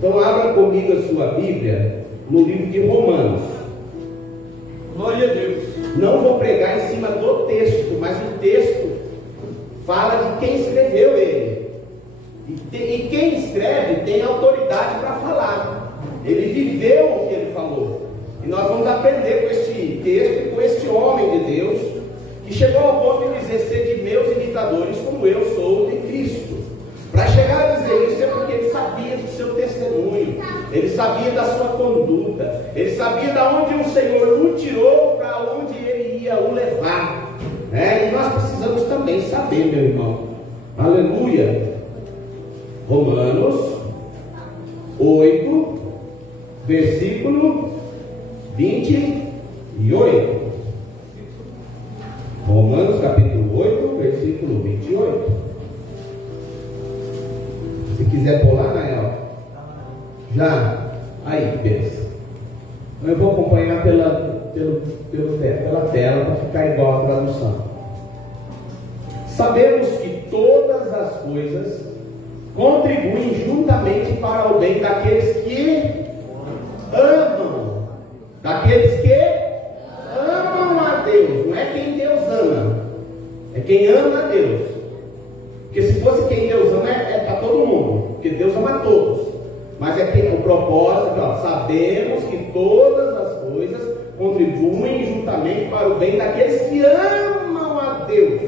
Então abra comigo a sua Bíblia no livro de Romanos. Glória a Deus. Não vou pregar em cima do texto, mas o texto fala de quem escreveu ele. E quem escreve tem autoridade para falar. Ele viveu o que ele falou. E nós vamos aprender com este texto e com este homem de Deus, que chegou ao ponto de dizer: ser de meus imitadores como eu sou de Cristo. Para chegar a dizer isso é porque ele sabia do seu testemunho, ele sabia da sua conduta, ele sabia de onde o Senhor o tirou, para onde ele ia o levar. E nós precisamos também saber, meu irmão. Aleluia. Romanos 8, versículo 28. Romanos capítulo 8, versículo 28. Se quiser pular, Nael. Já? Aí, pensa. Eu vou acompanhar pela tela para ficar igual a tradução. Sabemos que todas as coisas contribuem juntamente para o bem daqueles que amam. Daqueles que amam a Deus. Não é quem Deus ama, é quem ama a Deus. Porque se fosse quem Deus ama, é para todo mundo, porque Deus ama a todos. Mas é que o propósito, sabemos que todas as coisas contribuem juntamente para o bem daqueles que amam a Deus,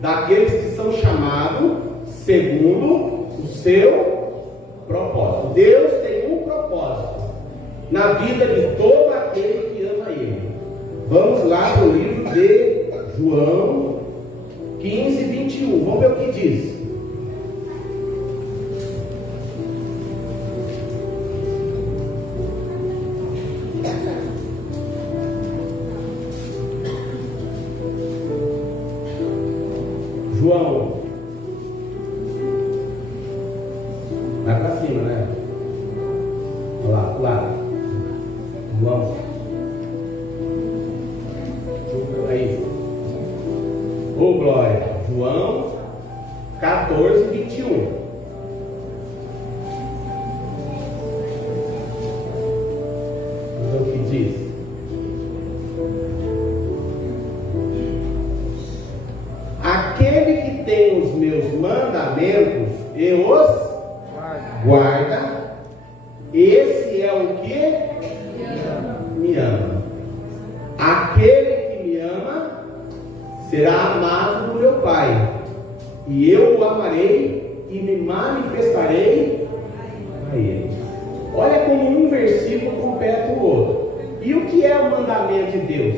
daqueles que são chamados segundo o seu propósito. Deus tem um propósito na vida de todo aquele que ama Ele. Vamos lá para o livro de João 15, 21. Vamos ver o que diz. João, vai para cima, né? Lá. João. Aí. Ô glória. João 14, 21. Vamos ver o que diz. Aquele que tem os meus mandamentos e os guarda, esse é o que me ama. Aquele que me ama será amado do meu Pai, e eu o amarei e me manifestarei a ele. Olha como um versículo completa o outro. E o que é o mandamento de Deus?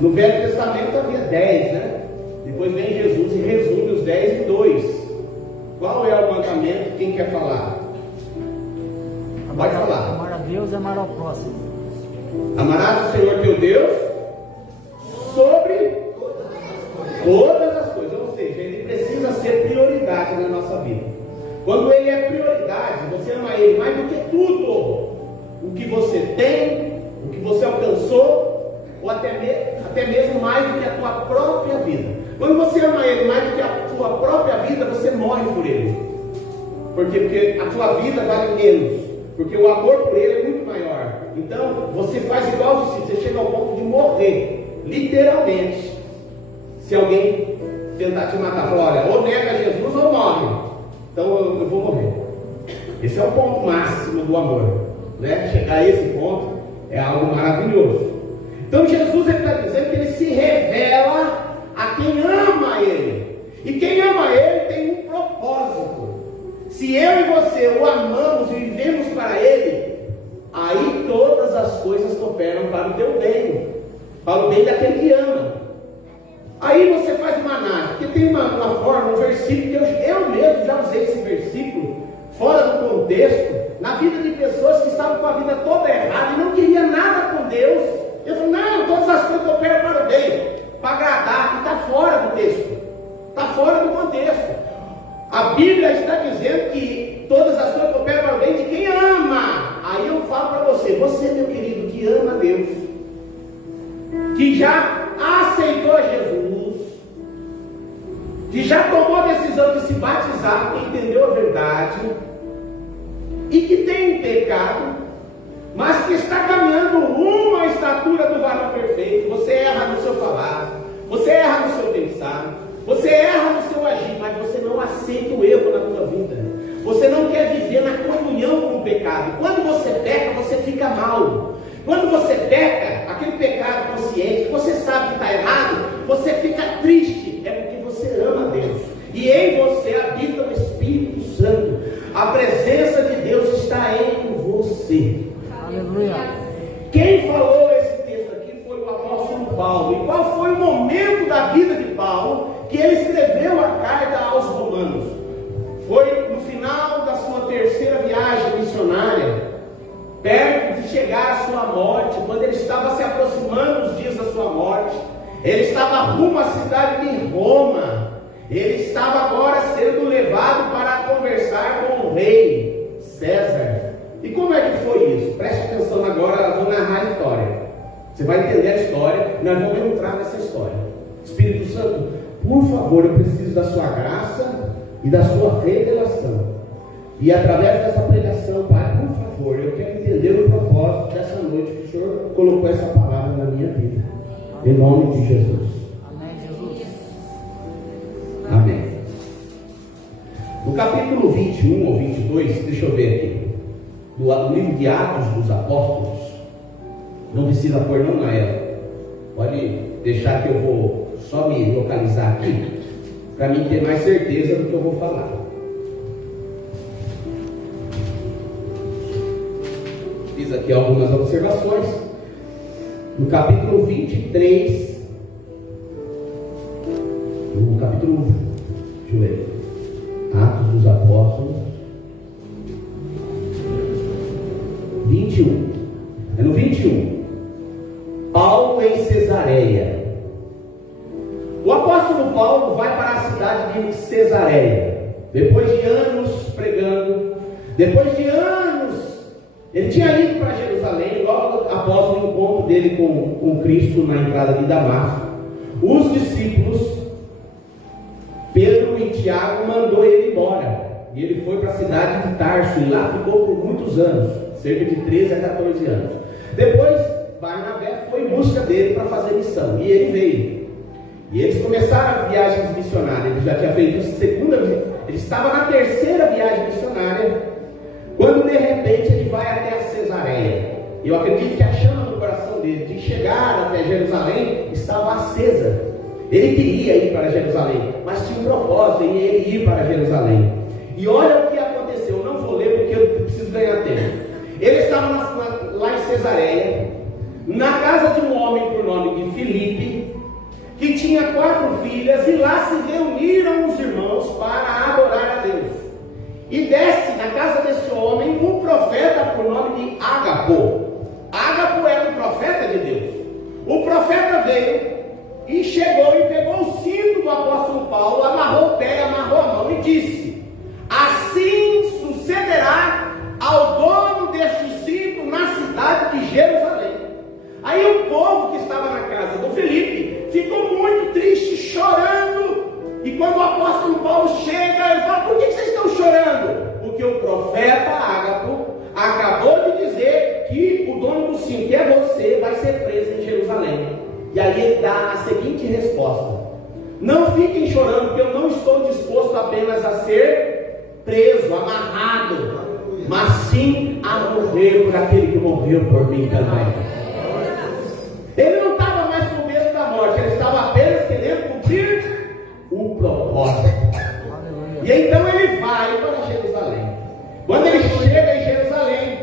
No Velho Testamento havia 10, né? Depois vem Jesus e resume os 10 em 2. Qual é o mandamento? Quem quer falar? Pode falar. Amar a Deus e amar ao próximo. Amarás o Senhor teu Deus sobre todas as coisas. Ou seja, Ele precisa ser prioridade na nossa vida. Quando Ele é prioridade, você ama Ele mais do que tudo. O que você tem, o que você alcançou, ou até mesmo mais do que a tua própria vida. Quando você ama Ele mais do que a tua própria vida, você morre por Ele. Porque a tua vida vale menos. Porque o amor por Ele é muito maior. Então, você faz igual os discípulos. Você chega ao ponto de morrer. Literalmente. Se alguém tentar te matar, falar: olha, ou nega Jesus ou morre. Então eu vou morrer. Esse é o ponto máximo do amor, né? Chegar a esse ponto é algo maravilhoso. Então Jesus está dizendo que Ele se revela a quem ama Ele. E quem ama Ele tem um propósito. Se eu e você o amamos e vivemos para Ele, aí todas as coisas cooperam para o teu bem, para o bem daquele que ama. Aí você faz uma análise, porque tem uma forma, um versículo que eu mesmo já usei esse versículo fora do contexto, na vida de pessoas que estavam com a vida toda errada e não queriam nada com Deus. Eu falei: não, todas as coisas cooperam para o bem, para agradar, e está fora do texto, está fora do contexto. A Bíblia está dizendo que todas as coisas cooperam para o bem de quem ama. Aí eu falo para você, meu querido, que ama Deus, que já aceitou Jesus, que já tomou a decisão de se batizar, porque entendeu a verdade, e que tem pecado, mas que está caminhando rumo à estatura do varão perfeito. Você erra no seu falar, você erra no seu pensar, você erra no seu agir, mas você não aceita o erro na tua vida. Você não quer viver na comunhão com o pecado. Quando você peca, você fica mal. Quando você peca, aquele pecado consciente, que você sabe que está errado, você fica triste. É porque você ama Deus. E em você habita o Espírito Santo. A presença de Deus está em você. Aleluia. Quem falou esse texto aqui foi o apóstolo Paulo. E qual foi o momento da vida de Paulo que ele escreveu a carta aos Romanos? Foi no final da sua terceira viagem missionária, perto de chegar à sua morte, quando ele estava se aproximando dos dias da sua morte. Ele estava rumo à cidade de Roma. Ele estava agora sendo levado para conversar com o rei César. E como é que foi isso? Preste atenção agora, eu vou narrar a história. Você vai entender a história, nós vamos entrar nessa história. Espírito Santo, por favor, eu preciso da sua graça e da sua revelação. E através dessa pregação, Pai, por favor, eu quero entender o propósito dessa noite que o Senhor colocou essa palavra na minha vida. Em nome de Jesus. Amém, Jesus. Amém. No capítulo 21 ou 22, deixa eu ver aqui, do livro de Atos dos Apóstolos, não precisa pôr não na ela, pode deixar que eu vou só me localizar aqui, para mim ter mais certeza do que eu vou falar. Fiz aqui algumas observações. No capítulo 23, no capítulo, deixa eu ver, Atos dos Apóstolos 21, é no 21, Paulo em Cesareia. O apóstolo Paulo vai para a cidade de Cesareia, depois de anos pregando, depois de anos, ele tinha ido para Jerusalém, logo após o encontro dele com Cristo na entrada de Damasco. Os discípulos, Pedro e Tiago, mandou ele embora, e ele foi para a cidade de Tarso, e lá ficou por muitos anos, cerca de 13 a 14 anos. Depois, Barnabé foi em busca dele para fazer missão, e ele veio. E eles começaram as viagens missionárias. Ele já tinha feito a segunda, ele estava na terceira viagem missionária, quando de repente ele vai até a Cesareia. Eu acredito que a chama no coração dele de chegar até Jerusalém estava acesa. Ele queria ir para Jerusalém, mas tinha um propósito em ele ir para Jerusalém. E olha o que aconteceu. Eu não vou ler porque eu preciso ganhar tempo. Ele estava lá em Cesareia, na casa de um homem por nome de Filipe, que tinha 4 filhas, e lá se reuniram os irmãos para adorar a Deus. E desce na casa desse homem um profeta por nome de Ágapo. Ágapo era um profeta de Deus. O profeta veio e chegou e pegou o cinto do apóstolo Paulo, amarrou o pé, amarrou a mão e disse: assim sucederá ao dono deste cinto na cidade de Jerusalém. Aí o povo que estava na casa do Filipe ficou muito triste, chorando. E quando o apóstolo Paulo chega, ele fala: por que vocês estão chorando? Porque o profeta Ágapo acabou de dizer que o dono do cinto, que é você, vai ser preso em Jerusalém. E aí ele dá a seguinte resposta: não fiquem chorando, porque eu não estou disposto apenas a ser preso, amarrado, mas sim a morrer por aquele que morreu por mim também. Ele não estava mais com medo da morte, ele estava apenas querendo cumprir o propósito. E então ele vai para Jerusalém. Quando ele chega em Jerusalém,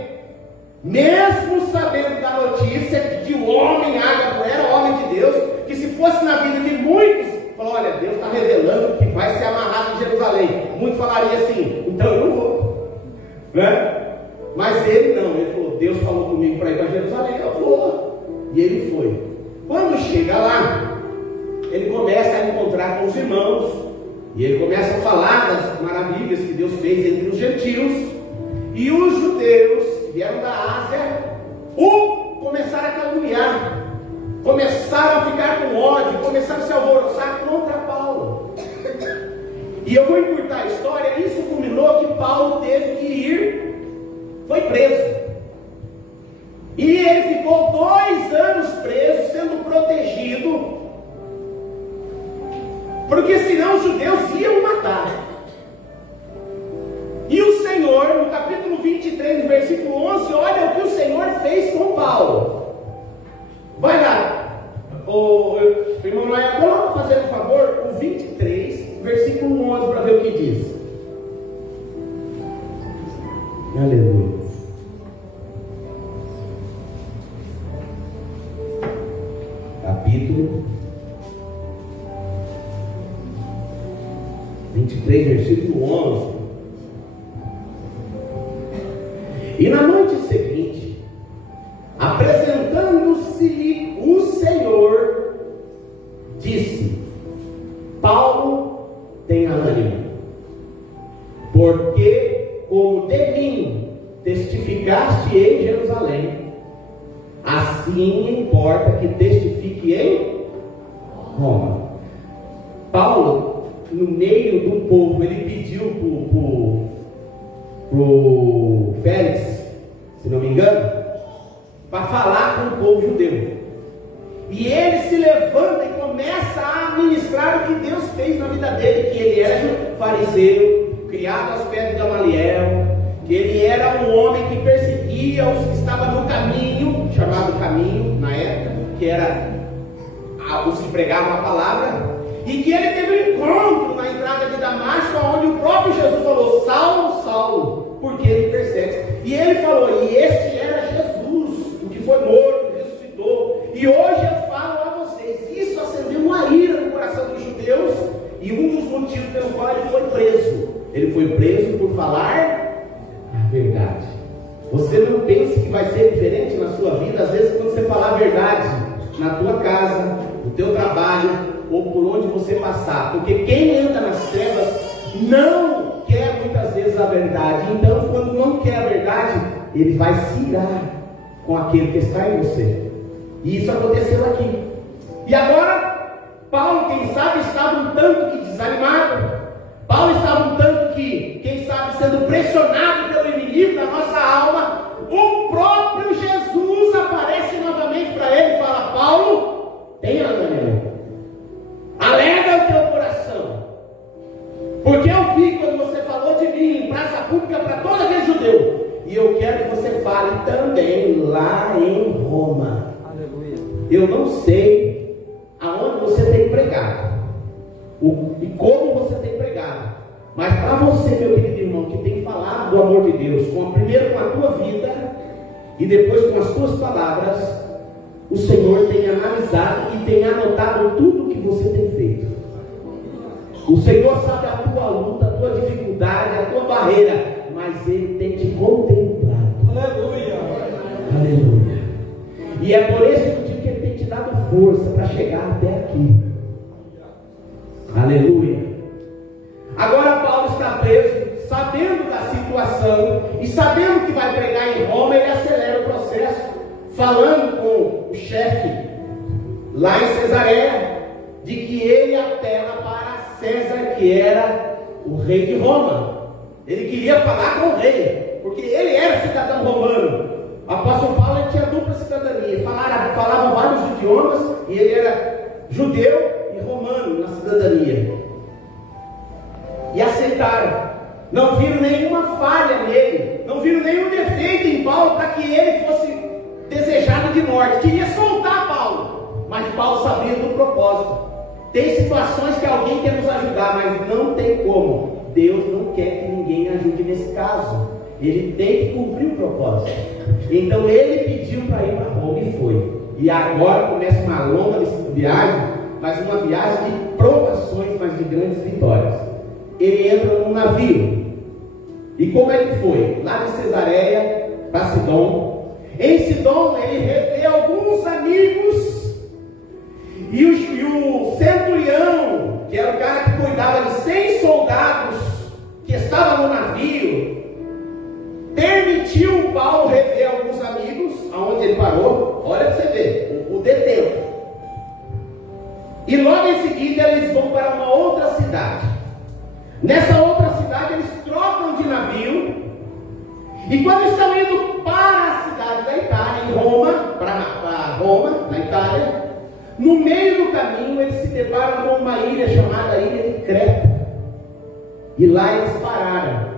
mesmo sabendo da notícia de que o homem Ágapo era homem de Deus, que se fosse na vida de muitos, falou: olha, Deus está revelando que vai ser amarrado em Jerusalém. Muitos falariam assim: então eu não vou, né? Mas ele não, ele falou: Deus falou comigo para ir para Jerusalém, eu vou. E ele foi. Quando chega lá, ele começa a encontrar com os irmãos, e ele começa a falar das maravilhas que Deus fez entre os gentios. E os judeus que vieram da Ásia começaram a caluniar, começaram a ficar com ódio, começaram a se alvoroçar contra Paulo. E eu vou encurtar a história. Isso culminou que Paulo teve que ir preso. E ele ficou 2 anos preso, sendo protegido, porque senão os judeus iam matar. E o Senhor, no capítulo 23, no versículo 11, olha o que o Senhor fez com Paulo. Vai lá, irmão Noé, vamos fazer um favor, o 23, versículo 11, para ver o que diz. Aleluia. Capítulo 23, versículo 11. E na noite seguinte, apresentando-se o Senhor, disse: Paulo, tenha ânimo, porque como de mim testificaste em Jerusalém, assim importa que testifique em Roma. Paulo, no meio do povo, ele pediu para o Félix, se não me engano, para falar com o povo judeu. E ele se levanta e começa a ministrar o que Deus fez na vida dele, que ele era fariseu, criado aos pés de Gamaliel, que ele era um homem que perseguia os que estavam no caminho, chamado caminho na época, que era os que pregavam a palavra, e que ele teve um encontro na entrada de Damasco, onde o próprio Jesus falou: Saulo, Saulo, por que me persegue? E ele falou: e este era Jesus, o que foi morto, ressuscitou. E hoje eu falo a vocês. Isso acendeu uma ira no coração dos judeus, e um dos motivos pelo qual ele foi preso. Ele foi preso por falar a verdade. Você não pense que vai ser diferente na sua vida, às vezes, quando você falar a verdade na tua casa, no teu trabalho, ou por onde você passar, porque quem anda nas trevas não quer muitas vezes a verdade. Então, quando não quer a verdade, ele vai se irar com aquele que está em você. E isso aconteceu aqui. E agora, Paulo, quem sabe, estava um tanto que desanimado. Paulo estava um tanto que, quem sabe, sendo pressionado pelo inimigo da nossa alma. O próprio Jesus aparece novamente para ele e fala: Paulo, tenha ânimo, alega o teu coração, porque eu vi quando você falou de mim em praça pública para todo aquele judeu, e eu quero que você fale também lá em Roma. Aleluia. Eu não sei aonde você tem pregado e como você tem pregado, mas para você, meu querido irmão, que tem falado do amor de Deus, primeiro com a tua vida e depois com as tuas palavras, o Senhor tem analisado e tem anotado tudo o que você tem feito. O Senhor sabe a tua luta, a tua dificuldade, a tua barreira, mas Ele tem te contemplado. Aleluia. Aleluia. E é por esse motivo que Ele tem te dado força para chegar até aqui. Aleluia. Agora Paulo está preso, sabendo da situação e sabendo que vai pregar em Roma, ele acelera o processo, falando com o chefe lá em Cesareia, de que ele apela para César, que era o rei de Roma. Ele queria falar com o rei, porque ele era cidadão romano. O apóstolo Paulo, ele tinha dupla cidadania, falava vários idiomas, e ele era judeu e romano na cidadania. E aceitaram, não viram nenhuma falha nele, não viram nenhum defeito em Paulo para que ele fosse desejado de morte. Queria soltar Paulo, mas Paulo sabia do propósito. Tem situações que alguém quer nos ajudar, mas não tem como. Deus não quer que ninguém ajude nesse caso. Ele tem que cumprir o propósito. Então ele pediu para ir para Roma e foi. E agora começa uma longa viagem, mas uma viagem de provações, mas de grandes vitórias. Ele entra num navio. E como é que foi? Lá de Cesareia para Sidom. Em Sidom ele revê alguns amigos. E o centurião, que era o cara que cuidava de 100 soldados que estavam no navio, permitiu Paulo rever alguns amigos, aonde ele parou. Olha para você ver, o deteu. E logo em seguida eles vão para uma outra cidade. Nessa outra cidade eles trocam de navio. E quando estão indo para a cidade da Itália, em Roma, para Roma, na Itália, no meio do caminho eles se deparam com uma ilha chamada Ilha de Creta. E lá eles pararam.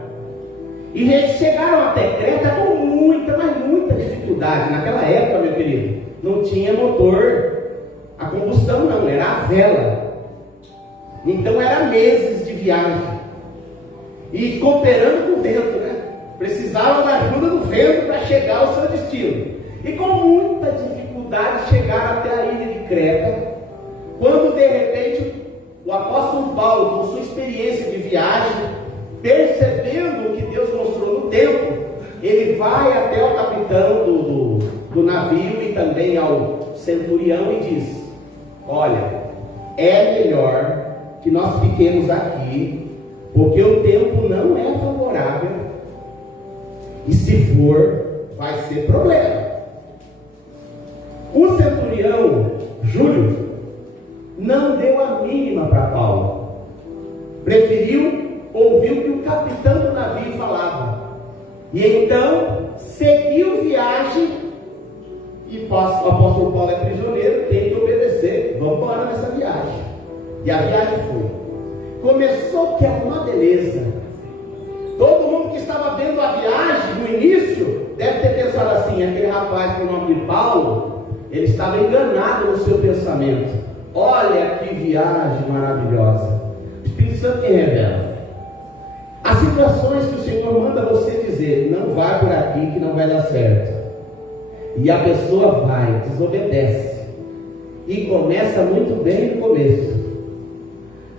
E eles chegaram até Creta com muita, mas muita dificuldade. Naquela época, meu querido, não tinha motor a combustão, não, era a vela. Então era meses de viagem. E cooperando com o vento, né? Precisavam da ajuda do vento para chegar ao seu destino. E com muita dificuldade chegaram até a ilha de Creta, quando de repente o apóstolo Paulo, com sua experiência de viagem, percebendo o que Deus mostrou no tempo, ele vai até o capitão do navio e também ao centurião e diz: olha, é melhor que nós fiquemos aqui, porque o tempo não é favorável, e se for, vai ser problema. O centurião Júlio não deu a mínima para Paulo, preferiu ouvir o que o capitão do navio falava, e então seguiu viagem. E o apóstolo Paulo é prisioneiro, tem que obedecer, vamos embora nessa viagem. E a viagem foi. Começou que era uma beleza. Todo mundo que estava vendo a viagem no início deve ter pensado assim: aquele rapaz com o nome de Paulo, ele estava enganado no seu pensamento. Olha que viagem maravilhosa. O Espírito Santo que revela. As situações que o Senhor manda você dizer: não vai por aqui que não vai dar certo. E a pessoa vai, desobedece. E começa muito bem no começo.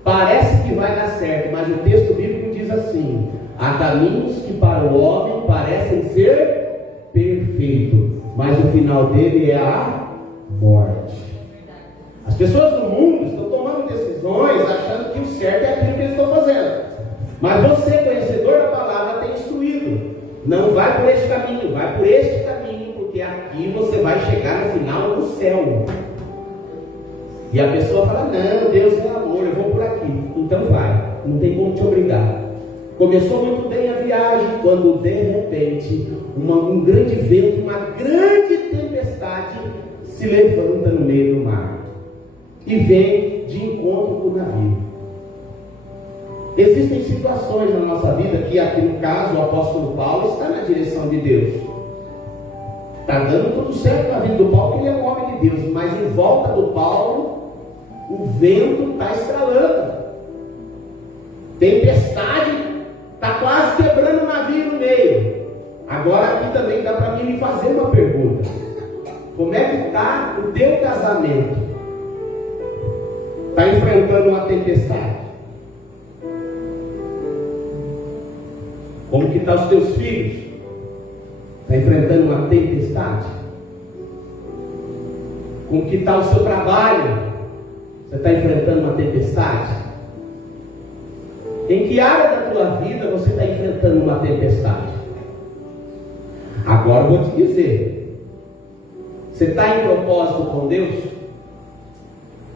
Parece que vai dar certo, mas o texto bíblico diz assim: há caminhos que para o homem parecem ser perfeitos, mas o final dele é a morte. As pessoas do mundo estão tomando decisões achando que o certo é aquilo que eles estão fazendo. Mas você, conhecedor da palavra, tem instruído: não vai por este caminho, vai por este caminho, porque aqui você vai chegar no final do céu. E a pessoa fala: não, Deus é amor, eu vou por aqui. Então vai, não tem como te obrigar. Começou muito bem a viagem, quando de repente um grande vento, uma grande tempestade se levanta no meio do mar e vem de encontro com o navio. Existem situações na nossa vida que, aqui no caso, o apóstolo Paulo está na direção de Deus. Está dando tudo certo na vida do Paulo, porque ele é um homem de Deus, mas em volta do Paulo o vento está estralando, tempestade está quase quebrando o navio no meio. Agora aqui também dá para mim lhe fazer uma pergunta: como é que está o teu casamento? Está enfrentando uma tempestade? Como que estão os teus filhos? Está enfrentando uma tempestade? Como que está o seu trabalho? Você está enfrentando uma tempestade? Em que área da tua vida você está enfrentando uma tempestade? Agora eu vou te dizer: você está em propósito com Deus?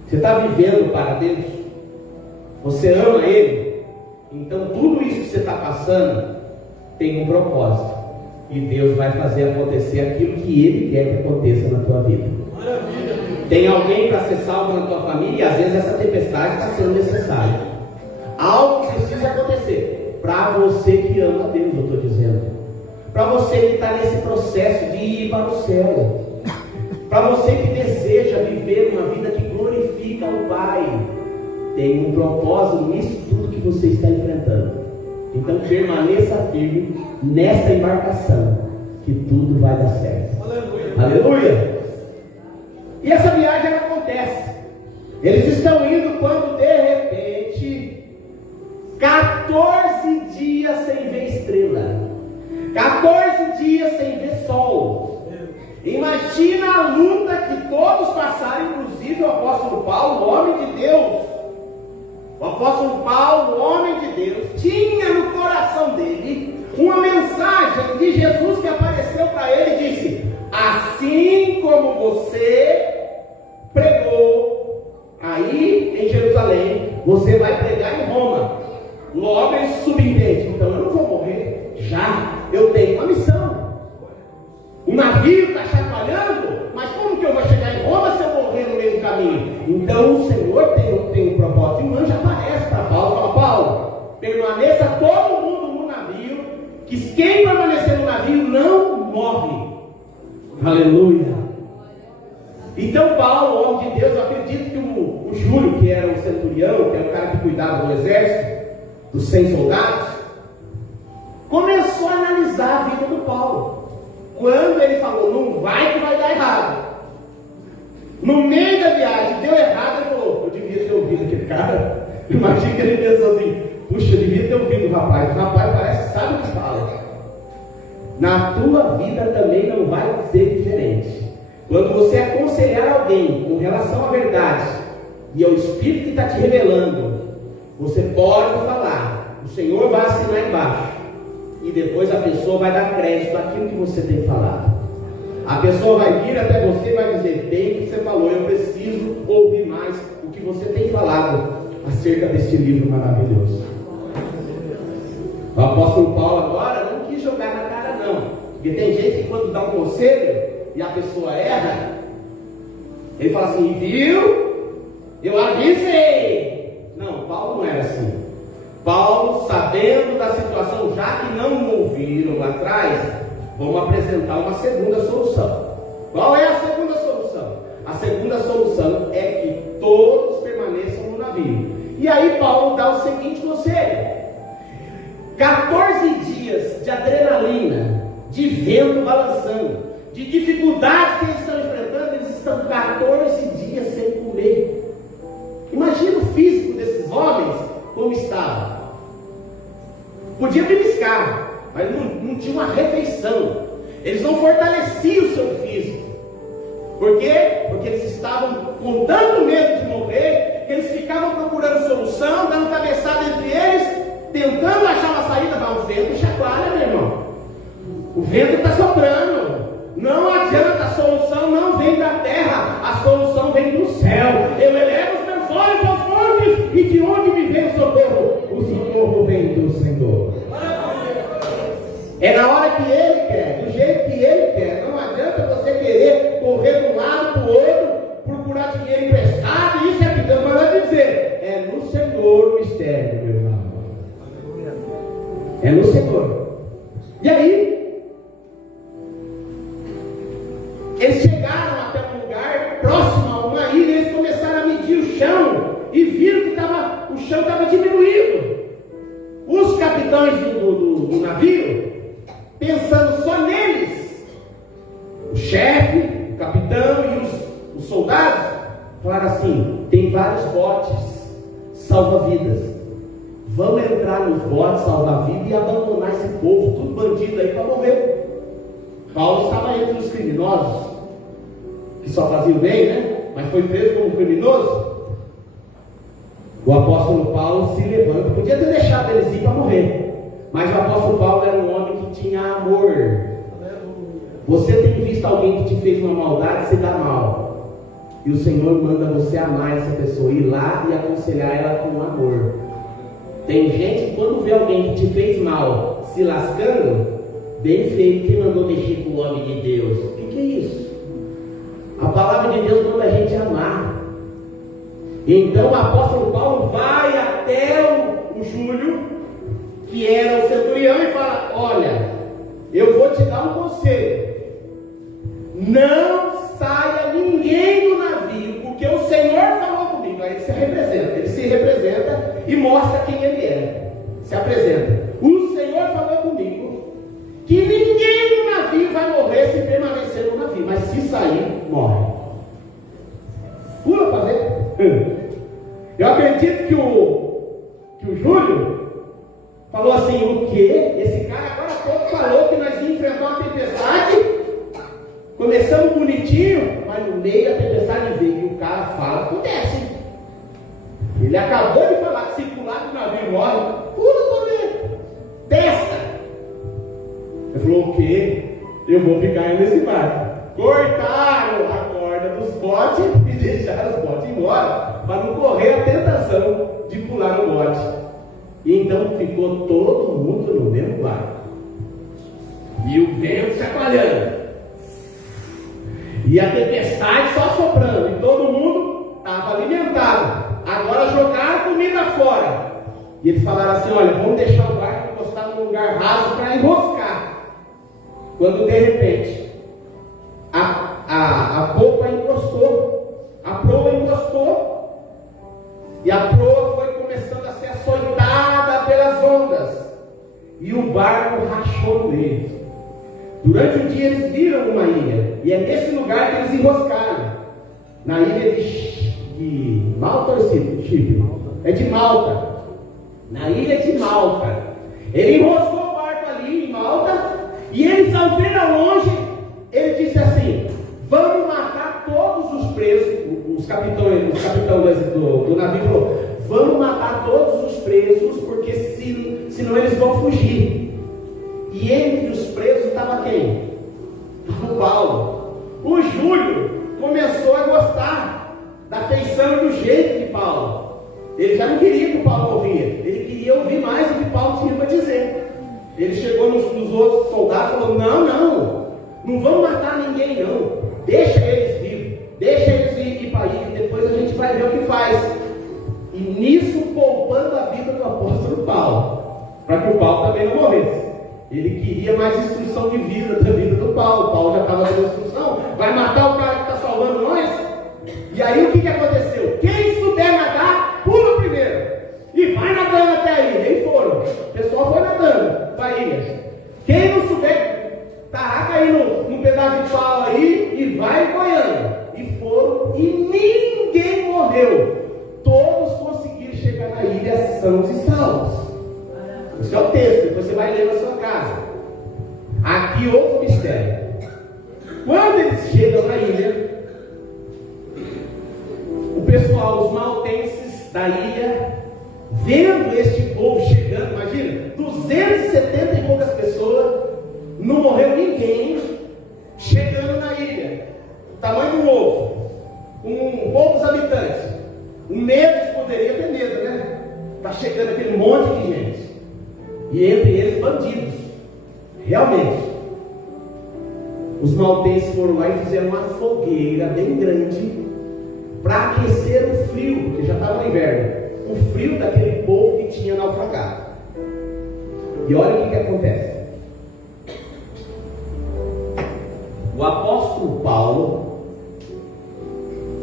Você está vivendo para Deus? Você ama Ele? Então tudo isso que você está passando tem um propósito, e Deus vai fazer acontecer aquilo que Ele quer que aconteça na tua vida. Maravilha. Tem alguém para ser salvo na tua família, e às vezes essa tempestade está sendo necessária. Algo precisa acontecer para você que ama a Deus, eu estou dizendo. Para você que está nesse processo de ir para o céu. Para você que deseja viver uma vida que glorifica o Pai. Tem um propósito nisso tudo que você está enfrentando. Então permaneça firme nessa embarcação, que tudo vai dar certo. Aleluia. Aleluia. E essa viagem ela acontece. Eles estão indo quando de repente 14 dias sem ver estrela, 14 dias sem ver sol. Imagina a luta que todos passaram, inclusive o apóstolo Paulo, o homem de Deus. O apóstolo Paulo, o homem de Deus, tinha no coração dele uma mensagem de Jesus que apareceu para ele e disse: assim como você pregou aí em Jerusalém, você vai pregar em Roma. Logo ele subentende: então eu não vou morrer já, eu tenho uma missão. Então o Senhor tem um propósito. E o anjo aparece para Paulo e fala: Paulo, permaneça todo mundo no navio, que quem permanecer no navio não morre. Aleluia. Então Paulo, homem de Deus, eu acredito que o Júlio, que era o centurião, que era o cara que cuidava do exército, dos 100 soldados, começou a analisar a vida do Paulo. Quando ele falou: não vai que vai dar errado. No meio da viagem deu errado, ele falou: eu devia ter ouvido aquele cara. Imagina que ele pensou assim: puxa, eu devia ter ouvido o rapaz. O rapaz parece que sabe o que fala. Na tua vida também não vai ser diferente. Quando você aconselhar alguém com relação à verdade, e é o Espírito que está te revelando, você pode falar, o Senhor vai assinar embaixo, e depois a pessoa vai dar crédito àquilo que você tem falado. A pessoa vai vir até você e vai dizer: bem que você falou, eu preciso ouvir mais o que você tem falado acerca deste livro maravilhoso. O apóstolo Paulo agora não quis jogar na cara não, porque tem gente que quando dá um conselho e a pessoa erra, ele fala assim: viu? Eu avisei. Não, Paulo não era assim. Paulo, sabendo da situação, já que não ouviram lá atrás, vamos apresentar uma segunda solução. Qual é a segunda solução? A segunda solução é que todos permaneçam no navio. E aí Paulo dá o seguinte conselho: 14 dias de adrenalina, de vento balançando, de dificuldades que eles estão enfrentando, eles estão 14 dias sem comer. Imagina o físico desses homens como estava. Podia beliscar, mas não tinha uma refeição. Eles não fortaleciam o seu físico. Por quê? Porque eles estavam com tanto medo de morrer, que eles ficavam procurando solução, dando cabeçada entre eles, tentando achar uma saída. Mas o vento chacoalha, meu irmão. O vento está soprando. Não adianta, a solução não vem da terra, a solução vem do céu. Eu elevo os meus olhos aos montes, e de onde me vem o socorro? O socorro vem do Senhor. É na hora que Ele quer, do jeito que Ele quer. Não adianta você querer correr de um lado para o outro, procurar dinheiro emprestado, isso é aquilo. Eu mando dizer, é no Senhor o mistério, meu irmão. É no Senhor. E aí, eles chegaram até um lugar próximo a uma ilha, eles começaram a medir o chão e viram que o chão estava diminuído. Os capitães do navio, pensando só neles, o chefe, o capitão e os soldados, falaram assim: tem vários botes salva-vidas, vamos entrar nos botes salva-vidas e abandonar esse povo, tudo bandido aí para morrer. Paulo estava entre os criminosos, que só faziam bem, né? Mas foi preso como criminoso. O apóstolo Paulo se levanta, podia ter deixado eles ir para morrer, mas o apóstolo Paulo era um homem que tinha amor. Você tem visto alguém que te fez uma maldade, se dá mal, e o Senhor manda você amar essa pessoa, ir lá e aconselhar ela com amor. Tem gente que quando vê alguém que te fez mal se lascando, bem feito, quem mandou mexer com o homem de Deus? O que é isso? A palavra de Deus manda a gente amar. Então o apóstolo Paulo vai até o Júlio, que era o centurião, e fala: olha, eu vou te dar um conselho. Não saia ninguém do navio, porque o Senhor falou comigo. Aí ele se representa e mostra quem ele é. Se apresenta: o Senhor falou comigo que ninguém no navio vai morrer se permanecer no navio, mas se sair, morre. Pula para ver. Eu acredito que o Júlio falou assim: o quê? Esse cara agora pouco falou que nós íamos enfrentar uma tempestade. Começamos bonitinho, mas no meio da tempestade veio, e o cara fala, acontece. Ele acabou de falar que se pular do navio morre. Pula para ver. Testa. Ele falou: o quê? Eu vou ficar nesse barco. Cortaram a corda dos botes e deixaram os botes embora, para não correr a tentação de pular no bote. E então ficou todo mundo no mesmo barco, e o vento chacoalhando, e a tempestade só soprando, e todo mundo estava jogar a comida fora. E eles falaram assim: olha, vamos deixar o barco encostar num lugar raso para enroscar. Quando de repente a popa encostou, a proa encostou, e a proa foi começando a ser açoitada pelas ondas, e o barco rachou no meio. Durante o dia eles viram uma ilha, e é nesse lugar que eles enroscaram, na ilha de Malta ou Chipre? É de Malta. Na ilha de Malta. Ele enroscou o barco ali em Malta, e eles, ao ver ao longe, ele disse assim: vamos matar todos os presos. Os capitães do navio falou: vamos matar todos os presos, porque senão eles vão fugir. E entre os presos estava quem? Estava o Paulo. O Júlio começou a gostar da feição e do jeito de Paulo. Ele já não queria que o Paulo ouvia, ele queria ouvir mais o que Paulo tinha para dizer. Ele chegou nos outros soldados e falou: não vamos matar ninguém não, deixa eles vivos, deixa eles ir para aí, depois a gente vai ver o que faz. E nisso poupando a vida do apóstolo Paulo, para que o Paulo também não morresse. Ele queria mais instrução de vida da vida do Paulo. Paulo já estava dando instrução: vai matar o cara que está salvando nós? E aí o que aconteceu? Quem souber nadar, pula primeiro e vai nadando até a ilha. E foram. O pessoal foi nadando para a ilha. Quem não souber, tarraca aí num pedaço de pau aí e vai boiando. E foram, e ninguém morreu. Todos conseguiram chegar na ilha sãos e salvos. Esse é o texto, depois você vai ler na sua casa. Aqui outro mistério. Quando eles chegam na ilha, o pessoal, os maltenses da ilha, vendo este povo chegando, imagina, 270 e poucas pessoas, não morreu ninguém, chegando na ilha, tamanho do ovo, com poucos habitantes. O medo, poderia ter medo, né? Está chegando aquele monte de gente, e entre eles bandidos. Realmente, os maltenses foram lá e fizeram uma fogueira bem grande para aquecer o frio, porque já estava no inverno, o frio daquele povo que tinha naufragado. E olha o que acontece. O apóstolo Paulo,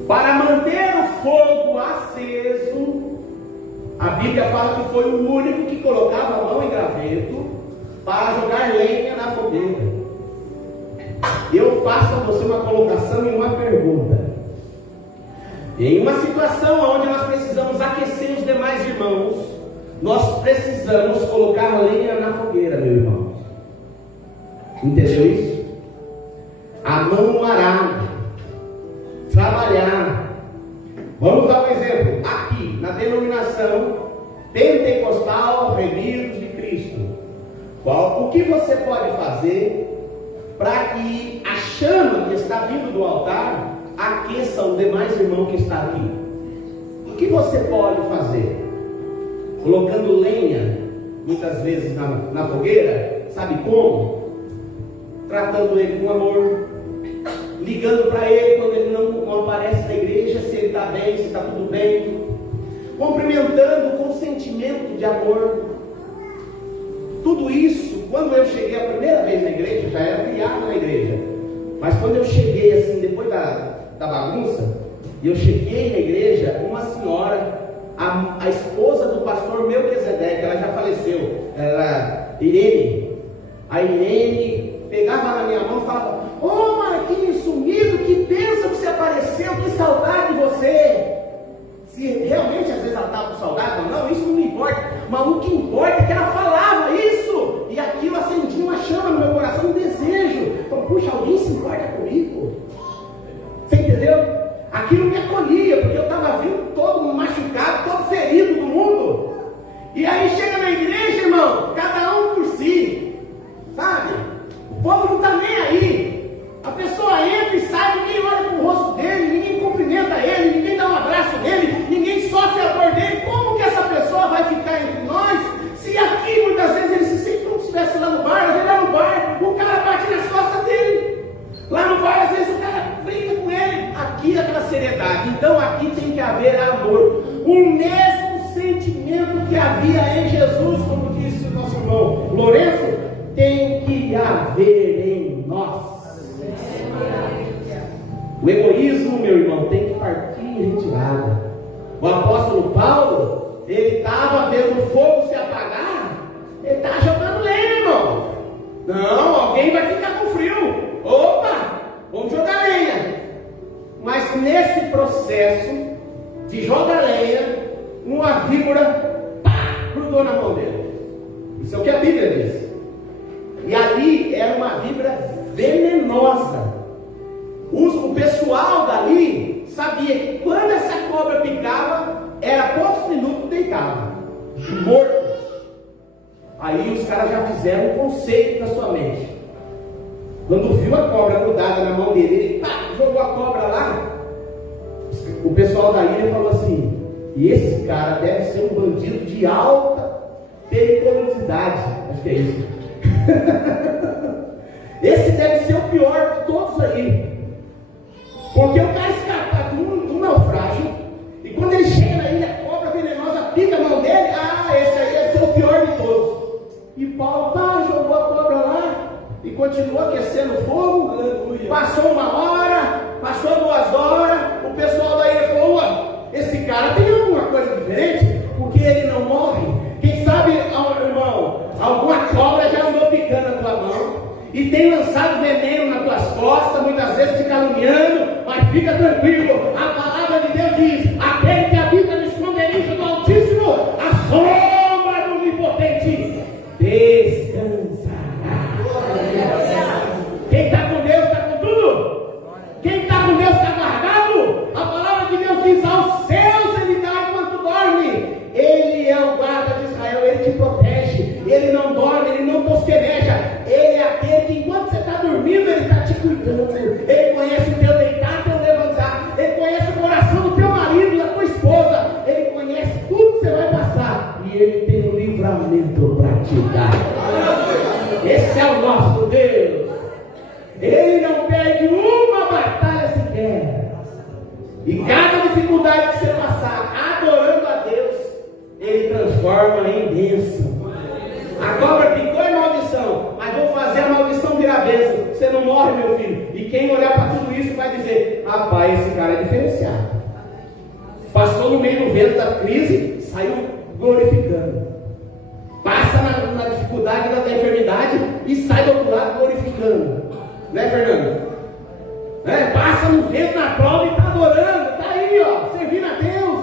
para manter o fogo aceso, a Bíblia fala que foi o único que colocava a mão em graveto para jogar lenha na fogueira. Eu faço a você uma colocação e uma pergunta. Em uma situação onde nós precisamos aquecer os demais irmãos, nós precisamos colocar lenha na fogueira, meu irmão. Entendeu isso? A mão no arado, trabalhar. Vamos dar um exemplo. Aqui, na denominação pentecostal Remidos de Cristo, o que você pode fazer para que a chama que está vindo do altar aqueça o demais irmão que está aqui? O que você pode fazer? Colocando lenha, muitas vezes na fogueira. Sabe como? Tratando ele com amor, ligando para ele quando ele não aparece na igreja, se ele está bem, se está tudo bem, cumprimentando com sentimento de amor. Tudo isso, quando eu cheguei a primeira vez na igreja, já era criado na igreja, mas quando eu cheguei assim, depois da bagunça, eu cheguei na igreja, uma senhora, a esposa do pastor Melquisedeque, ela já faleceu, era Irene. A Irene pegava na minha mão e falava: ô Marquinhos sumido, que bênção que você apareceu, que saudade de você. Se realmente às vezes ela estava com saudade ou não, isso não me importa, mas o que importa é que ela falava isso, e aquilo acendia uma chama no meu coração, um desejo. Então, puxa, alguém se importa comigo? Você entendeu? Aquilo me acolhia, porque eu estava vindo todo machucado, todo ferido do mundo. E aí chega na igreja, irmão, cada um por si, sabe? O povo não está nem aí. A pessoa entra e sai, ninguém olha para o rosto dele, ninguém cumprimenta ele, ninguém dá um abraço nele, ninguém sofre a dor dele. Como que essa pessoa vai ficar entre nós, se aqui muitas vezes ele se sente como se estivesse lá no bar? Às vezes lá no bar, o cara bate nas costas dele. Lá no bar, às vezes o cara brinca com ele. Aqui é aquela seriedade. Então aqui tem que haver amor. o mesmo sentimento que havia em Jesus, como disse o nosso irmão Lourenço, tem que haver em nós. O egoísmo, meu irmão, tem que partir em retirada. O apóstolo Paulo, ele estava vendo o fogo se apagar, ele estava jogando lenha, irmão. Não, alguém vai ficar com frio. Opa, vamos jogar lenha. Mas nesse processo de jogar lenha, uma víbora grudou na mão dele. Isso é o que a Bíblia diz. E ali era uma víbora venenosa. O pessoal dali sabia que quando essa cobra picava, era poucos minutos deitava, mortos. Aí os caras já fizeram um conceito na sua mente. Quando viu a cobra grudada na mão dele, ele jogou a cobra lá. O pessoal da ilha falou assim: e esse cara deve ser um bandido de alta periculosidade. Acho que é isso. Esse deve ser o pior de todos aí. Porque o cara escapa do naufrágio, e quando ele chega na ilha, a cobra venenosa pica a mão dele. Esse aí deve ser o pior de todos. E Paulo jogou a cobra lá e continuou aquecendo o fogo. Aleluia. Passou 1 hora, passou 2 horas, o pessoal da ilha falou: esse cara tem alguma coisa diferente, porque ele não morre. Quem sabe, irmão, alguma cobra já andou picando a tua mão e tem lançado veneno nas tuas costas, muitas vezes te caluniando, mas fica tranquilo, a palavra de Deus diz: aquele que habita no esconderijo do Altíssimo, a sombra do Onipotente descansará. Quem está com Deus está com tudo. Quem está com Deus está guardado. A palavra de Deus diz: aos seus ele dá enquanto dorme. Ele é o guarda de Israel, ele te protege, ele não dorme, ele não tosqueneja. Ele é aquele que enquanto você está dormindo, ele está te cuidando. Ele conhece o teu deitar, o teu levantar, ele conhece o coração do teu marido, da tua esposa, ele conhece tudo que você vai passar, e ele tem um livramento para te dar. Esse é o nosso Deus. Ele não perde uma batalha sequer. E cada dificuldade que você passar adorando a Deus, ele transforma em bênção. A cobra picou em maldição, mas vou fazer a maldição virar bênção. Você não morre, meu filho. E quem olhar para tudo isso vai dizer: rapaz, esse cara é diferenciado. Passou no meio do vento da crise, saiu glorificando. Passa na dificuldade da enfermidade e sai do outro lado glorificando. Né, Fernando? Passa no vento na prova e está adorando. Está aí, servindo a Deus.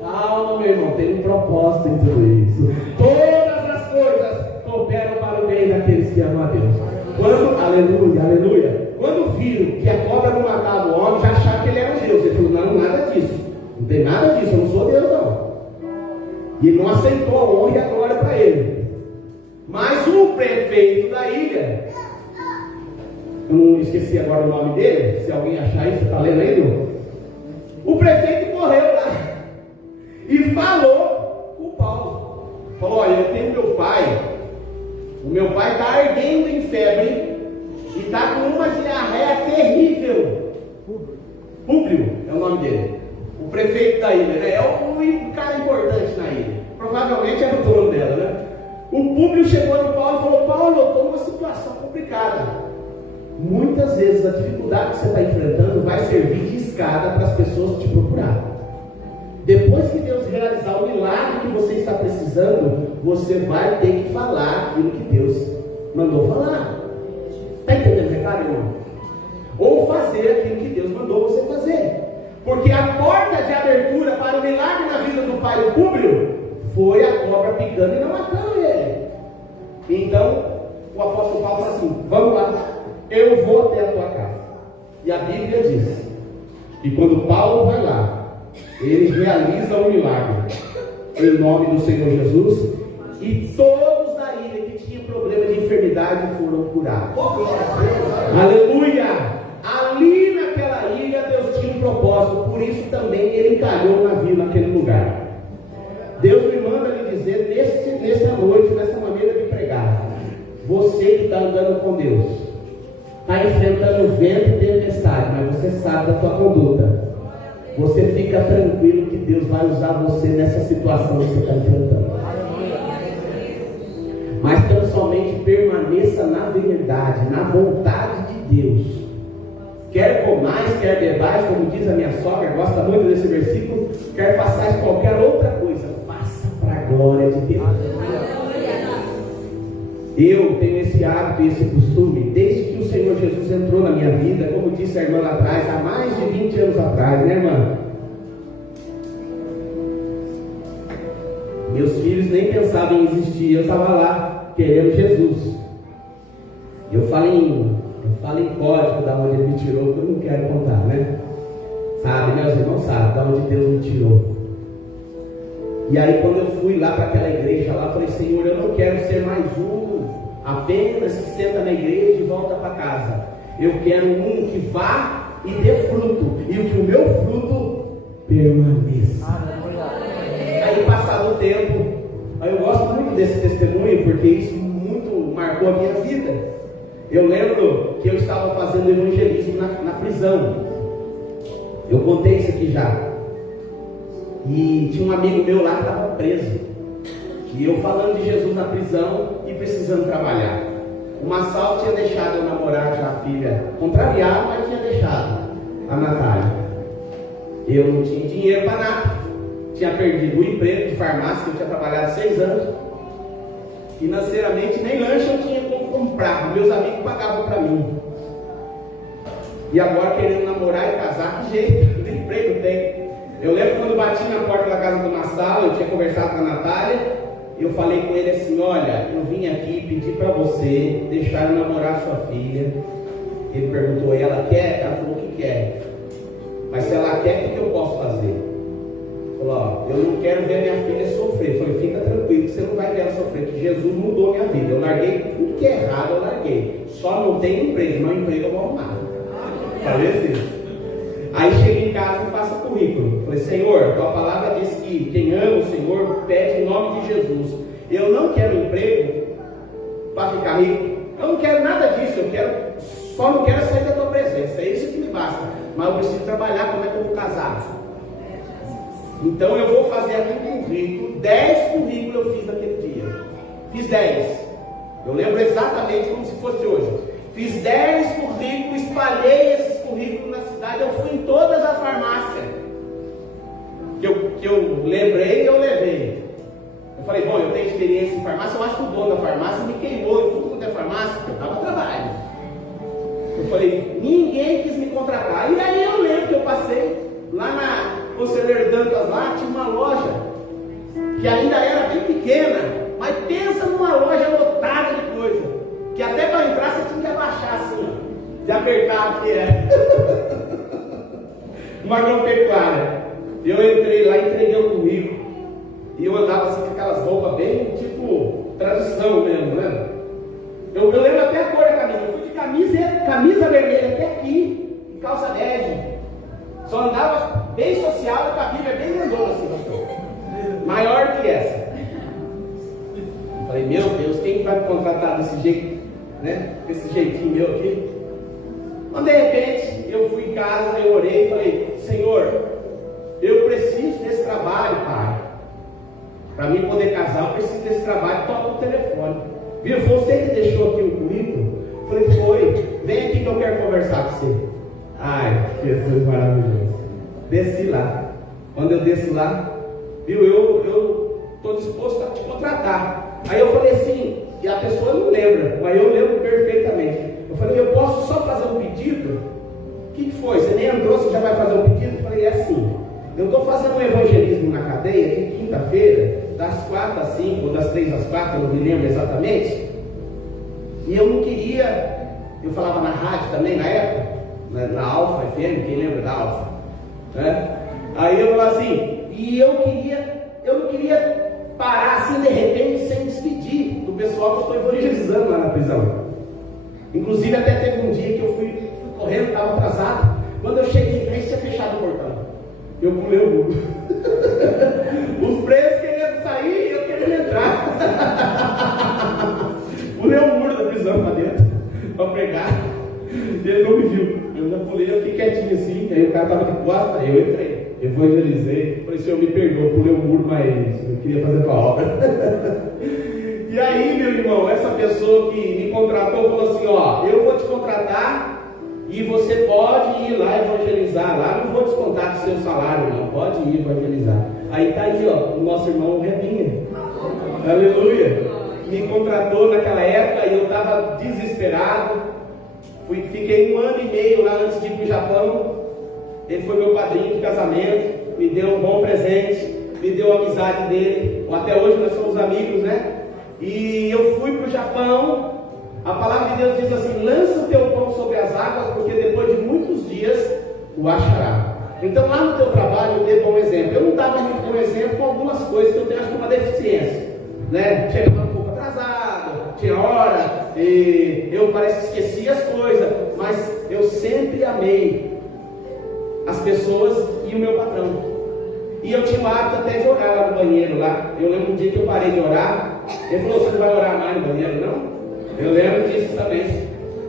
Calma, meu irmão, tem um propósito em tudo isso. Todas as coisas cooperam para o bem daqueles que amam a Deus. Aleluia, aleluia. Quando viram que a cobra não matava o homem, já acharam que ele era um Deus. Ele falou: não, nada disso. Não tem nada disso, eu não sou Deus, não. E não aceitou a honra e a glória para ele. Mas o prefeito da ilha, eu não esqueci agora o nome dele, se alguém achar isso, está lendo aí? O prefeito correu lá e falou com o Paulo. Falou: olha, eu tenho meu pai, o meu pai está ardendo em febre e está com uma diarreia terrível. Públio é o nome dele, o prefeito da ilha, né? É o cara importante na ilha, provavelmente é o dono dela, né? O Públio chegou no Paulo e falou: Paulo, eu estou numa situação complicada. Muitas vezes a dificuldade que você está enfrentando vai servir de escada para as pessoas te procurar. Depois que Deus realizar o milagre que você está precisando, você vai ter que falar aquilo que Deus mandou falar. Está entendendo o recado, irmão? Ou fazer aquilo que Deus mandou você fazer. Porque a porta de abertura para o milagre na vida do pai do Públio foi a cobra picando e não matando ele. Então, o apóstolo Paulo fala assim: vamos lá, eu vou até a tua casa. E a Bíblia diz que quando Paulo vai lá, ele realiza um milagre em nome do Senhor Jesus, e todos da ilha que tinham problema de enfermidade foram curados. Aleluia! Ali naquela ilha Deus tinha um propósito, por isso também ele encalhou o navio naquele lugar. Deus me manda lhe dizer nessa noite, nessa maneira de pregar: você que está andando com Deus, está enfrentando vento e tempestade, mas você sabe da sua conduta. você fica tranquilo que Deus vai usar você nessa situação que você está enfrentando. Mas tão somente permaneça na verdade, na vontade de Deus. Quer comais, quer bebais, como diz a minha sogra, gosta muito desse versículo, quer façais qualquer outra coisa, faça para a glória de Deus. Eu tenho esse hábito e esse costume, desde que o Senhor Jesus entrou na minha vida, como disse a irmã lá atrás, há mais de 20 anos atrás, né, irmã? Meus filhos nem pensavam em existir, eu estava lá querendo Jesus. Eu falo em código da onde Ele me tirou, que eu não quero contar, né? Sabe, meus irmãos sabem da onde Deus me tirou. E aí quando eu fui lá para aquela igreja lá, eu falei, Senhor, eu não quero ser mais um apenas que senta na igreja e volta para casa. Eu quero um que vá e dê fruto, e que o meu fruto permaneça. Aí passado o tempo, aí eu gosto muito desse testemunho, porque isso muito marcou a minha vida. Eu lembro que eu estava fazendo evangelismo na prisão. Eu contei isso aqui já. E tinha um amigo meu lá que estava preso. E eu falando de Jesus na prisão e precisando trabalhar. O Massal tinha deixado eu namorar já a filha, contrariado, mas tinha deixado a Natália. Eu não tinha dinheiro para nada. Tinha perdido o emprego de farmácia, que eu tinha trabalhado 6 anos. Financeiramente, nem lanche eu tinha como comprar. Meus amigos pagavam para mim. E agora querendo namorar e casar, que jeito, que emprego tem. Eu lembro quando bati na porta da casa do Massal, eu tinha conversado com a Natália, eu falei com ele assim, olha, eu vim aqui pedir para você deixar eu namorar sua filha. Ele perguntou, e ela quer? Ela falou que quer. Mas se ela quer, o que eu posso fazer? Ele falou, ó, eu não quero ver minha filha sofrer. Eu falei, fica tranquilo, que você não vai ver ela sofrer, que Jesus mudou minha vida. Eu larguei tudo que é errado, eu larguei. Só não tenho emprego, não emprego eu vou arrumar. Falei assim. Aí cheguei em casa e faço currículo. Falei, Senhor, tua palavra diz que quem ama o Senhor pede em nome de Jesus. Eu não quero emprego para ficar rico. Eu não quero nada disso. Só não quero sair da tua presença. É isso que me basta. Mas eu preciso trabalhar. Como é que eu vou casar? Então eu vou fazer aqui um currículo. 10 currículos eu fiz naquele dia. Fiz 10. Eu lembro exatamente como se fosse hoje. Fiz 10 currículos, espalhei esses currículos na cidade. Eu fui em todas as farmácias que eu lembrei, eu levei. Eu falei, bom, eu tenho experiência em farmácia. Eu acho que o dono da farmácia me queimou em tudo quanto é farmácia, porque eu estava trabalhando. Eu falei, ninguém quis me contratar. E aí eu lembro que eu passei lá na Conselheiro Dantas, lá tinha uma loja que ainda era bem pequena, mas pensa numa loja lotada de coisa, que até para entrar você tinha que abaixar assim, ó, de apertar que é. Uma agropecuária. Eu entrei lá e entreguei o currículo. E eu andava assim com aquelas roupas bem tipo tradição mesmo, né? Eu lembro até a cor da camisa. Eu fui de camisa vermelha até aqui e calça bege. Só andava bem social, com a Bíblia bem grandona assim, pastor. Maior que essa. Eu falei, meu Deus, quem vai me contratar desse jeito, né? Desse jeitinho meu aqui? Então, de repente, eu fui em casa, eu orei e falei, Senhor, eu preciso desse trabalho, Pai. Para mim poder casar, eu preciso desse trabalho. Toca o telefone. Viu? Você que deixou aqui o currículo? Eu falei, foi. Vem aqui que eu quero conversar com você. Ai, Jesus maravilhoso. Desci lá. Quando eu desço lá, viu? Eu estou disposto a te contratar. Aí eu falei assim, e a pessoa não lembra, mas eu lembro perfeitamente. Eu falei, eu posso só fazer um pedido? O que foi? Você nem entrou, você já vai fazer um pedido? Eu falei, é assim. Eu estou fazendo um evangelismo na cadeia de quinta-feira, das 4 às 5, ou das 3 às 4, eu não me lembro exatamente. E eu não queria, eu falava na rádio também na época, na Alfa FM, quem lembra da Alfa? Né? Aí eu falava assim, e eu não queria parar assim de repente sem despedir do pessoal que eu estou evangelizando lá na prisão. Inclusive até teve um dia que eu fui correndo, estava atrasado. Quando eu cheguei, aí tinha fechado o portão. Eu pulei o muro. Os presos querendo sair, eu querendo entrar. Pulei o muro da prisão para dentro, para pregar. Ele não me viu. Eu já pulei, eu fiquei quietinho assim. Aí o cara estava de costa, eu entrei. evangelizei. Falei, Senhor, me perdoa, pulei o muro, mas eu queria fazer tua obra. E aí, meu irmão, essa pessoa que me contratou falou assim, ó, eu vou te contratar e você pode ir lá evangelizar lá, não vou descontar do seu salário não, pode ir evangelizar. Aí tá aí, ó, o nosso irmão Rebinha, aleluia, me contratou naquela época e eu estava desesperado, fiquei 1 ano e meio lá antes de ir para o Japão. Ele foi meu padrinho de casamento, me deu um bom presente, me deu a amizade dele, até hoje nós somos amigos, né? E eu fui para o Japão. A palavra de Deus diz assim, lança o teu pão sobre as águas, porque depois de muitos dias o achará. Então lá no teu trabalho eu dei bom exemplo. Eu não dava muito bom exemplo com algumas coisas que eu tenho, acho que uma deficiência, né? Chegava um pouco atrasado, tinha hora, e eu parece que esquecia as coisas, mas eu sempre amei as pessoas e o meu patrão. E eu tinha o hábito até de orar lá no banheiro lá. Eu lembro um dia que eu parei de orar. Ele falou, você não vai orar mais no banheiro, não? Eu lembro disso também.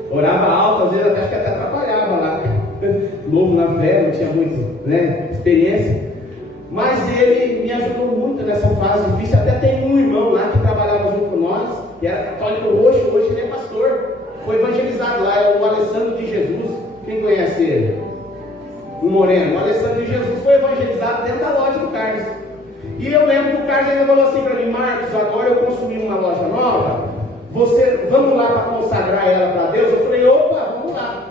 Orava alto, às vezes até atrapalhava lá. Novo na fé, não tinha muito, né, experiência. Mas ele me ajudou muito nessa fase difícil. Até tem um irmão lá que trabalhava junto com nós, que era católico roxo, hoje ele é pastor. Foi evangelizado lá, é o Alessandro de Jesus. Quem conhece ele? O moreno, o Alessandro de Jesus foi evangelizado dentro da loja do Carlos. E eu lembro que o Carlos ainda falou assim para mim, Marcos, agora eu construí uma loja nova, vamos lá para consagrar ela para Deus? Eu falei, opa, vamos lá.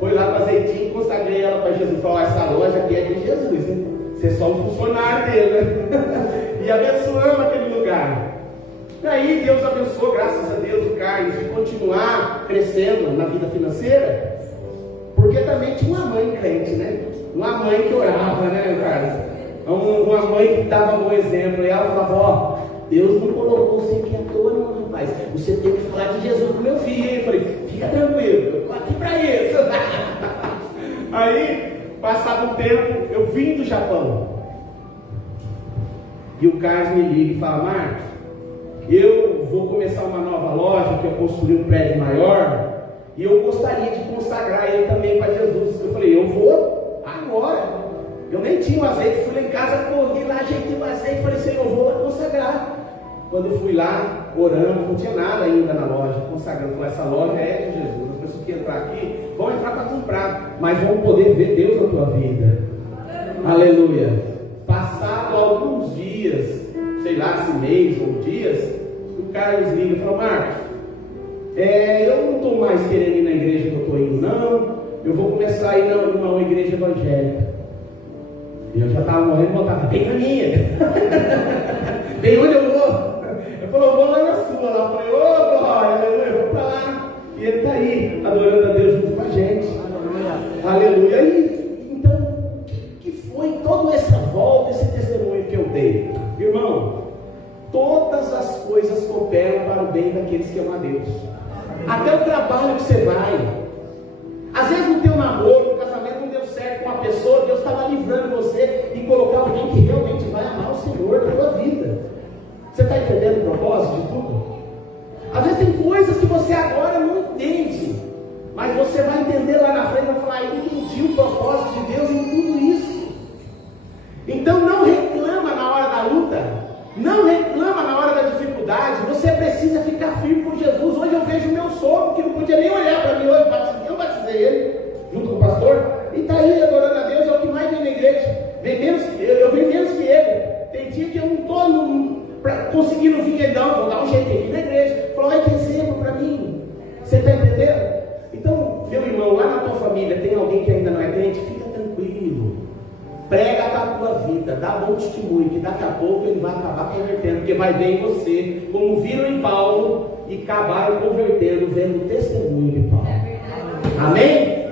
Foi lá para Azeitinho, consagrei ela para Jesus. Falei, essa loja aqui é de Jesus, hein? Você é só um funcionário dele, né? E abençoamos aquele lugar. E aí Deus abençoou, graças a Deus, o Carlos, de continuar crescendo na vida financeira. Porque também tinha uma mãe crente, né? Uma mãe que orava, né, cara? Uma mãe que dava um bom exemplo. E ela falava, ó, Deus não colocou você aqui à toa não, rapaz. Você tem que falar de Jesus pro meu filho, hein? Eu falei, fica tranquilo, eu tô aqui pra isso. Aí, passado um tempo, eu vim do Japão. E o Carlos me liga e fala, Marcos, eu vou começar uma nova loja, que eu construí um prédio maior. E eu gostaria de consagrar ele também para Jesus. Eu falei, eu vou agora. Eu nem tinha o azeite, fui lá em casa, corri lá, ajeitei o azeite, falei, Senhor, eu vou lá consagrar. Quando eu fui lá, orando, não tinha nada ainda na loja, consagrando. Falei, essa loja é de Jesus. As pessoas que entrar aqui vão entrar para comprar, mas vão poder ver Deus na tua vida. Aleluia. Passado alguns dias, sei lá, esse mês ou dias, o cara nos liga e falou, Marcos, eu não estou mais querendo ir na igreja que eu estou indo, não. Eu vou começar a ir numa igreja evangélica. E eu já estava morrendo de vontade, vem na minha. Vem onde eu vou. Ele falou, eu vou lá na sua. Lá. Eu falei, ô glória, eu vou para lá. E ele está aí, adorando a Deus junto com a gente. Aleluia. E então, que foi toda essa volta, esse testemunho que eu dei? Irmão, todas as coisas cooperam para o bem daqueles que amam a Deus. Até o trabalho que você vai. Às vezes no teu namoro, no casamento não deu certo com uma pessoa, Deus estava livrando você e colocar alguém que realmente vai amar o Senhor na tua vida. Você está entendendo o propósito de tudo? Às vezes tem coisas que você agora não entende, mas você vai entender lá na frente e vai falar, eu entendi o propósito de Deus em tudo isso. Então não reclama na hora da luta, não reclama na hora da dificuldade. Você precisa ficar firme com Jesus. Hoje eu vejo o meu sogro que não podia nem olhar para mim hoje, eu batizei ele junto com o pastor, e está aí adorando a Deus, é o que mais vem na igreja. Eu venho menos que ele. Tem dia que eu não estou conseguindo vir, ele não, vou dar um jeito aqui na igreja. Falou, ai, que exemplo para mim. Você está entendendo? Então, meu irmão, lá na tua família tem alguém que ainda não é crente? Fica tranquilo. Prega a tua vida, dá bom testemunho, que daqui a pouco ele vai acabar convertendo, porque vai ver em você, como viram em Paulo, e acabaram convertendo, vendo o testemunho de Paulo. Amém?